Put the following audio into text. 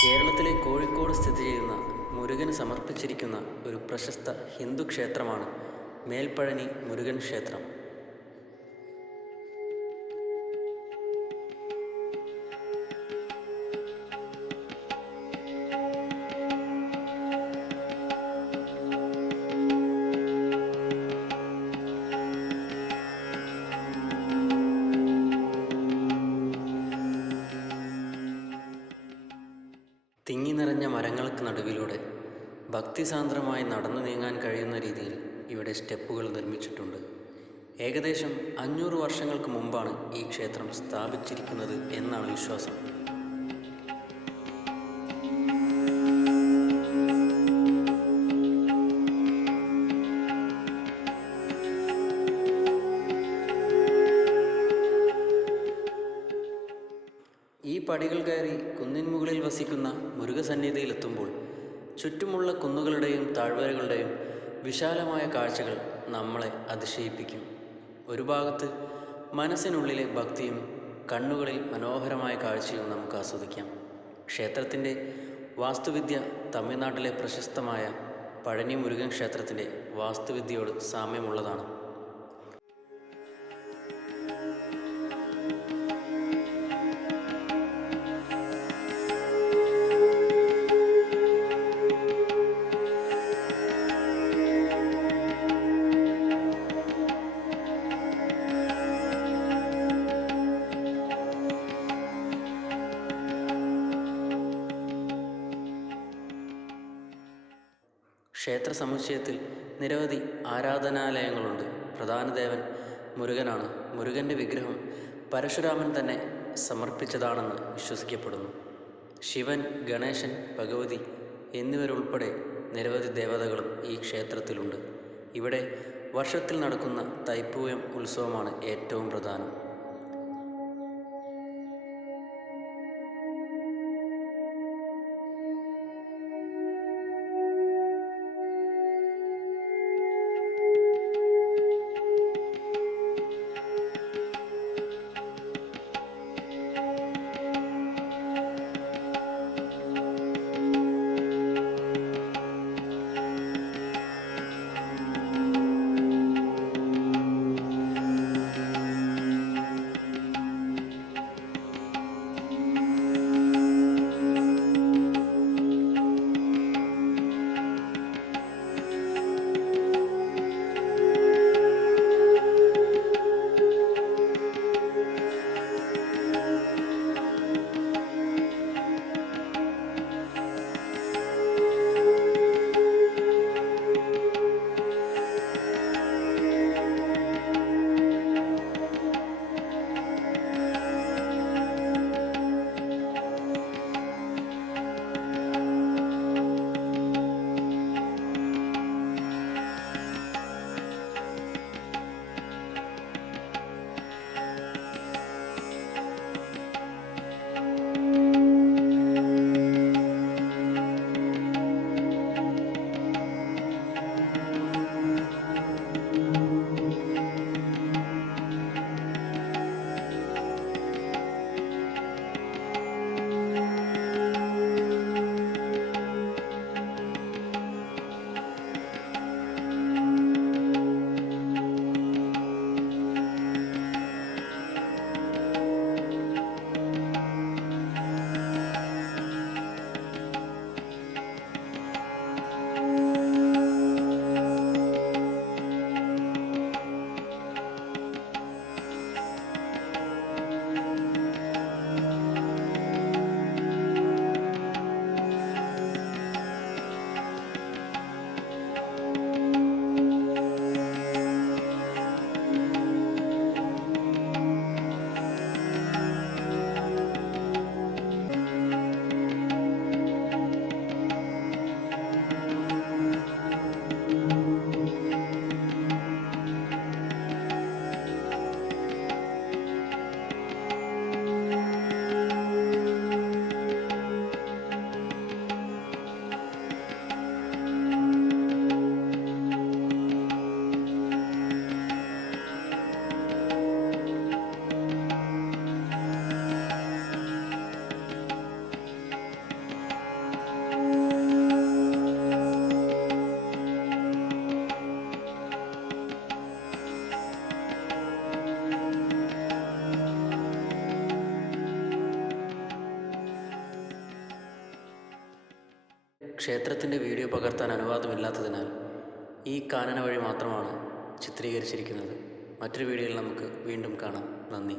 കേരളത്തിലെ കോഴിക്കോട് സ്ഥിതി ചെയ്യുന്ന മുരുകന് സമർപ്പിച്ചിരിക്കുന്ന ഒരു പ്രശസ്ത ഹിന്ദു ക്ഷേത്രമാണ് മേൽപ്പഴനി മുരുകൻ ക്ഷേത്രം. തിങ്ങി നിറഞ്ഞ മരങ്ങൾക്ക് നടുവിലൂടെ ഭക്തിസാന്ദ്രമായി നടന്നു നീങ്ങാൻ കഴിയുന്ന രീതിയിൽ ഇവിടെ സ്റ്റെപ്പുകൾ നിർമ്മിച്ചിട്ടുണ്ട്. ഏകദേശം 500 വർഷങ്ങൾക്ക് മുമ്പാണ് ഈ ക്ഷേത്രം സ്ഥാപിച്ചിരിക്കുന്നത് എന്നാണ് വിശ്വാസം. ഈ പടികൾ കയറി കുന്നിൻ മുകളിൽ വസിക്കുന്ന മുരുകസന്നിധിയിലെത്തുമ്പോൾ ചുറ്റുമുള്ള കുന്നുകളുടെയും താഴ്വരകളുടെയും വിശാലമായ കാഴ്ചകൾ നമ്മളെ അതിശയിപ്പിക്കും. ഒരു ഭാഗത്ത് മനസ്സിനുള്ളിലെ ഭക്തിയും കണ്ണുകളിൽ മനോഹരമായ കാഴ്ചയും നമുക്ക് ആസ്വദിക്കാം. ക്ഷേത്രത്തിൻ്റെ വാസ്തുവിദ്യ തമിഴ്നാട്ടിലെ പ്രശസ്തമായ പഴനി മുരുകൻ ക്ഷേത്രത്തിൻ്റെ വാസ്തുവിദ്യയോട് സാമ്യമുള്ളതാണ്. ക്ഷേത്ര സമുച്ചയത്തിൽ നിരവധി ആരാധനാലയങ്ങളുണ്ട്. പ്രധാന ദേവൻ മുരുകനാണ്. മുരുകൻ്റെ വിഗ്രഹം പരശുരാമൻ തന്നെ സമർപ്പിച്ചതാണെന്ന് വിശ്വസിക്കപ്പെടുന്നു. ശിവൻ, ഗണേശൻ, ഭഗവതി എന്നിവരുൾപ്പെടെ നിരവധി ദേവതകളും ഈ ക്ഷേത്രത്തിലുണ്ട്. ഇവിടെ വർഷത്തിൽ നടക്കുന്ന തൈപ്പൂയം ഉത്സവമാണ് ഏറ്റവും പ്രധാനം. ക്ഷേത്രത്തിൻ്റെ വീഡിയോ പകർത്താൻ അനുവാദമില്ലാത്തതിനാൽ ഈ കാനന വഴി മാത്രമാണ് ചിത്രീകരിച്ചിരിക്കുന്നത്. മറ്റൊരു വീഡിയോയിൽ നമുക്ക് വീണ്ടും കാണാം. നന്ദി.